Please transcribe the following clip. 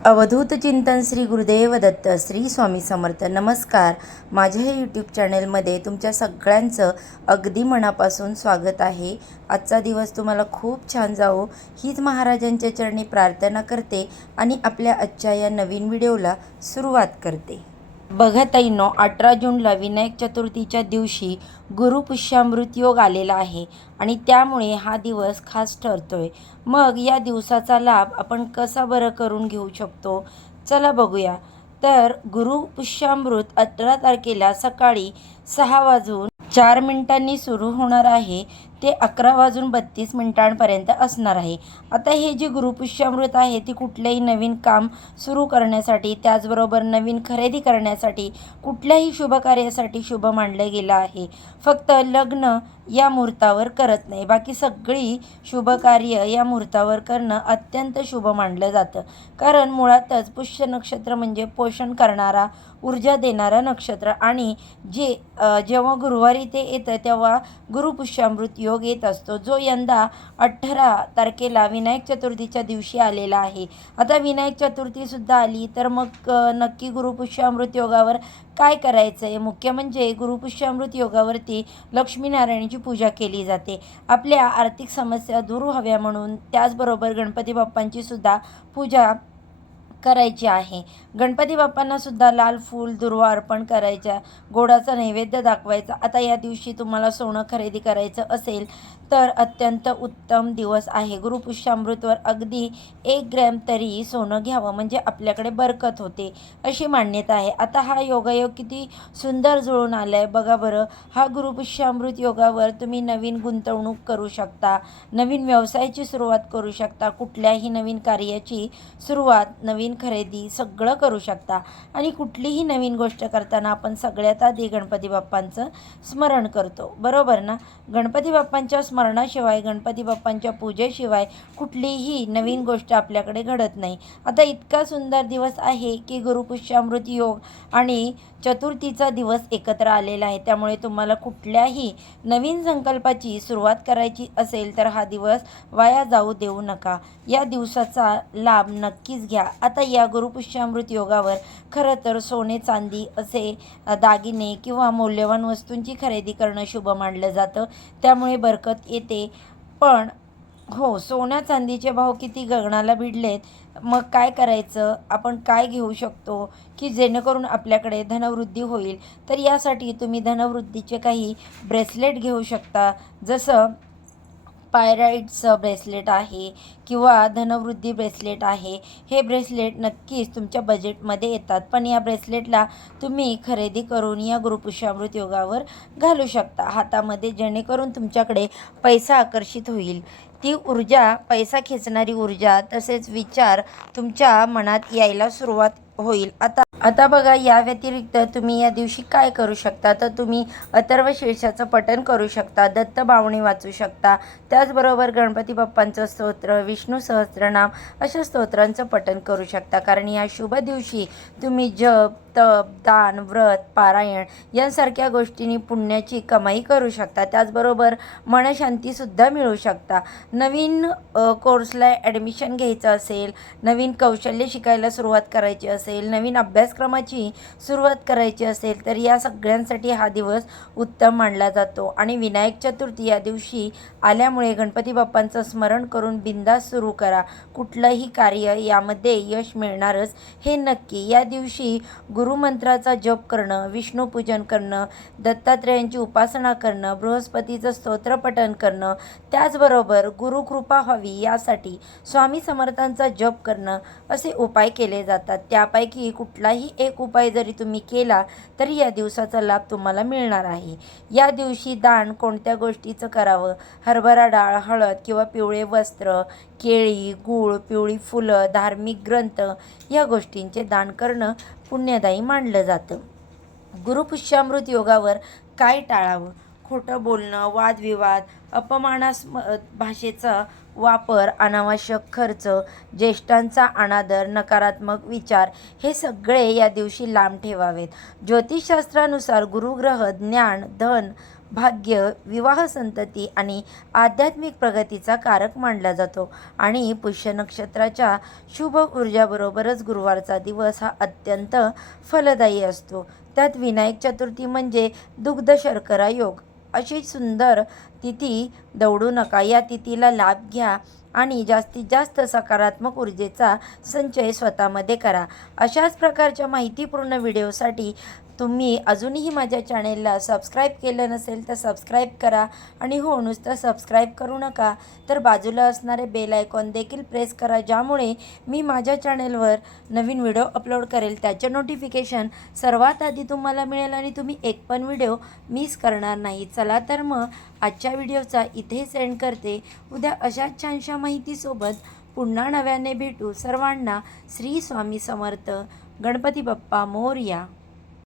अवधूत चिंतन श्री गुरुदेव दत्त श्री स्वामी समर्थ. नमस्कार. माझ्या हे यूट्यूब चॅनलमध्ये तुमच्या सगळ्यांचं अगदी मनापासून स्वागत आहे. आजचा दिवस तुम्हाला खूप छान जावो हीच महाराजांच्या चरणी प्रार्थना करते आणि आपल्या आजच्या या नवीन व्हिडिओला सुरुवात करते. बघा ताईंनो, 18 जूनला विनायक चतुर्थीच्या दिवशी गुरुपुष्यामृत योग आलेला आहे आणि त्यामुळे हा दिवस खास ठरतोय. मग या दिवसाचा लाभ आपण कसा बरं करून घेऊ शकतो, चला बघूया. तर गुरुपुष्यामृत 18 तारखेला सकाळी 6:04 सुरू होणार आहे ते 11:32 असणार आहे. आता हे जे गुरुपुष्यामृत आहे ती कुठल्याही नवीन काम सुरू करण्यासाठी, त्याचबरोबर नवीन खरेदी करण्यासाठी, कुठल्याही शुभ कार्यासाठी शुभ मानलं गेलं आहे. फक्त लग्न या मुहूर्तावर करत नाही, बाकी सगळी शुभ कार्य या मुहूर्तावर करणं अत्यंत शुभ मानलं जातं. कारण मुळातच पुष्य नक्षत्र म्हणजे पोषण करणारा, ऊर्जा देणारा नक्षत्र आणि जेव्हा गुरुवारी ते येतं तेव्हा गुरुपुष्यामृत योग येत असतो, जो यंदा 18 तारखेला विनायक चतुर्थीच्या दिवशी आलेला आहे. आता विनायक चतुर्थीसुद्धा आली तर मग नक्की गुरुपुष्यामृत योगावर काय करायचं आहे? मुख्य म्हणजे गुरुपुष्यामृत योगावरती लक्ष्मीनारायणाची पूजा केली जाते. आपल्या आर्थिक समस्या दूर व्हाव्या म्हणून, त्याचबरोबर गणपती बाप्पांची सुद्धा पूजा करायची आहे. गणपती बाप्पांना सुद्धा लाल फूल दुर्वा अर्पण करायच्या, गोडाचा नैवेद्य दाखवायचा. आता या दिवशी तुम्हाला सोनं खरेदी करायचं असेल तर अत्यंत उत्तम दिवस आहे. गुरुपुष्यामृतवर अगदी 1 ग्रॅम तरी सोनं घ्यावं म्हणजे आपल्याकडे बरकत होते अशी मान्यता आहे. आता हा योगायोग किती सुंदर जुळून आला आहे बघा बरं. हा गुरुपुष्यामृत योगावर तुम्ही नवीन गुंतवणूक करू शकता, नवीन व्यवसायाची सुरुवात करू शकता, कुठल्याही नवीन कार्याची सुरुवात, नवीन खरेदी सगळं करू शकता. आणि कुठलीही नवीन गोष्ट करताना आपण सगळ्यात आधी गणपती बाप्पांचं स्मरण करतो, बरोबर ना? गणपती बाप्पांच्या स्मरणाशिवाय, गणपती बाप्पांच्या पूजेशिवाय कुठलीही नवीन गोष्ट आपल्याकडे घडत नाही. आता इतका सुंदर दिवस आहे की गुरुपुष्यामृत योग आणि चतुर्थीचा दिवस एकत्र आलेला आहे. त्यामुळे तुम्हाला कुठल्याही नवीन संकल्पाची सुरुवात करायची असेल तर हा दिवस वाया जाऊ देऊ नका. या दिवसाचा लाभ नक्कीच घ्या. आता या गुरुपुष्यामृत योगावर खरं तर सोने चांदी असे दागिने किंवा मौल्यवान वस्तूंची खरेदी करणं शुभ मानलं जातं, त्यामुळे बरकत येते. पण हो, सोन्या चांदीचे भाव किती गगनाला भिडलेत. मग काय करायचं? आपण काय घेऊ शकतो की जेणेकरून आपल्याकडे धनवृद्धी होईल? तर यासाठी तुम्ही धनवृद्धीचे काही ब्रेसलेट घेऊ शकता, जसं पायराईड्सचं ब्रेसलेट आहे किंवा धनवृद्धी ब्रेसलेट आहे. हे ब्रेसलेट नक्कीच तुमच्या बजेटमध्ये येतात, पण या ब्रेसलेटला तुम्ही खरेदी करून या गुरुपुष्यामृत योगावर घालू शकता हातामध्ये, जेणेकरून तुमच्याकडे पैसा आकर्षित होईल. ती ऊर्जा, पैसा खेचणारी ऊर्जा, तसेच विचार तुमच्या मनात यायला सुरुवात होईल. आता बघा, या व्यतिरिक्त तुम्ही या दिवशी काय करू शकता? तर तुम्ही अथर्वशीर्षाचं पठण करू शकता, दत्तभावणी वाचू शकता, त्याचबरोबर गणपती बाप्पांचं स्तोत्र, विष्णू सहस्त्रनाम अशा स्तोत्रांचं पठण करू शकता. कारण या शुभ दिवशी तुम्ही जप, तप, दान, व्रत, पारायण यांसारख्या गोष्टींनी पुण्याची कमाई करू शकता. त्याचबरोबर मनशांतीसुद्धा मिळू शकता. नवीन कोर्सला ॲडमिशन घ्यायचं असेल, नवीन कौशल्य शिकायला सुरुवात करायची असेल, नवीन अभ्यासक्रमाची सुरुवात करायची असेल तर या सगळ्यांसाठी हा दिवस उत्तम मानला जातो. आणि विनायक चतुर्थी या दिवशी आल्यामुळे गणपती बाप्पांचं स्मरण करून बिंदास सुरू करा. कुठलंही कार्य यामध्ये यश मिळणारच हे नक्की. या दिवशी गुरुमंत्राचा जप करणं, विष्णूपूजन करणं, दत्तात्रेयांची उपासना करणं, बृहस्पतीचं स्तोत्रपठण करणं, त्याचबरोबर गुरुकृपा व्हावी यासाठी स्वामी समर्थांचा जप करणं असे उपाय केले जातात. त्यापैकी कुठलाही एक उपाय जरी तुम्ही केला तरी या दिवसाचा लाभ तुम्हाला मिळणार आहे. या दिवशी दान कोणत्या गोष्टीचं करावं? हरभरा डाळ, हळद किंवा पिवळे वस्त्र, केळी, गूळ, पिवळी फुलं, धार्मिक ग्रंथ या गोष्टींचे दान करणं पुण्यदायी मानलं जातं. गुरुपुष्यामृत योगावर काय टाळावं? खोटं बोलणं, वादविवाद, अपमानास्पद भाषेचा वापर, अनावश्यक खर्च, ज्येष्ठांचा अनादर, नकारात्मक विचार हे सगळे या दिवशी लांब ठेवावेत. ज्योतिषशास्त्रानुसार गुरुग्रह ज्ञान, धन, भाग्य, विवाह, संतती आणि आध्यात्मिक प्रगतीचा कारक मानला जातो आणि पुष्य नक्षत्राच्या शुभ ऊर्जाबरोबरच गुरुवारचा दिवस हा अत्यंत फलदायी असतो. त्यात विनायक चतुर्थी म्हणजे दुग्ध शर्करा योग अशी सुंदर तिथी दवडू नका. या तिथीला लाभ घ्या आणि जास्तीत जास्त सकारात्मक ऊर्जेचा संचय स्वतःमध्ये करा. अशाच प्रकारच्या माहितीपूर्ण व्हिडिओसाठी तुम्ही अजूनही माझ्या चॅनेलला सबस्क्राईब केलं नसेल तर सबस्क्राईब करा आणि हो, नुसतं सबस्क्राईब करू नका तर बाजूला असणारे बेल आयकॉन देखील प्रेस करा, ज्यामुळे मी माझ्या चॅनेलवर नवीन व्हिडिओ अपलोड करेल त्याचे नोटिफिकेशन सर्वात आधी तुम्हाला मिळेल आणि तुम्ही एक पण व्हिडिओ मिस करणार नाही. चला तर मग आजच्या व्हिडिओचा इथे सेंड करते. उद्या अशाच छानशा माहितीसोबत पुन्हा नव्याने भेटू. सर्वांना श्री स्वामी समर्थ. गणपती बाप्पा मोरया.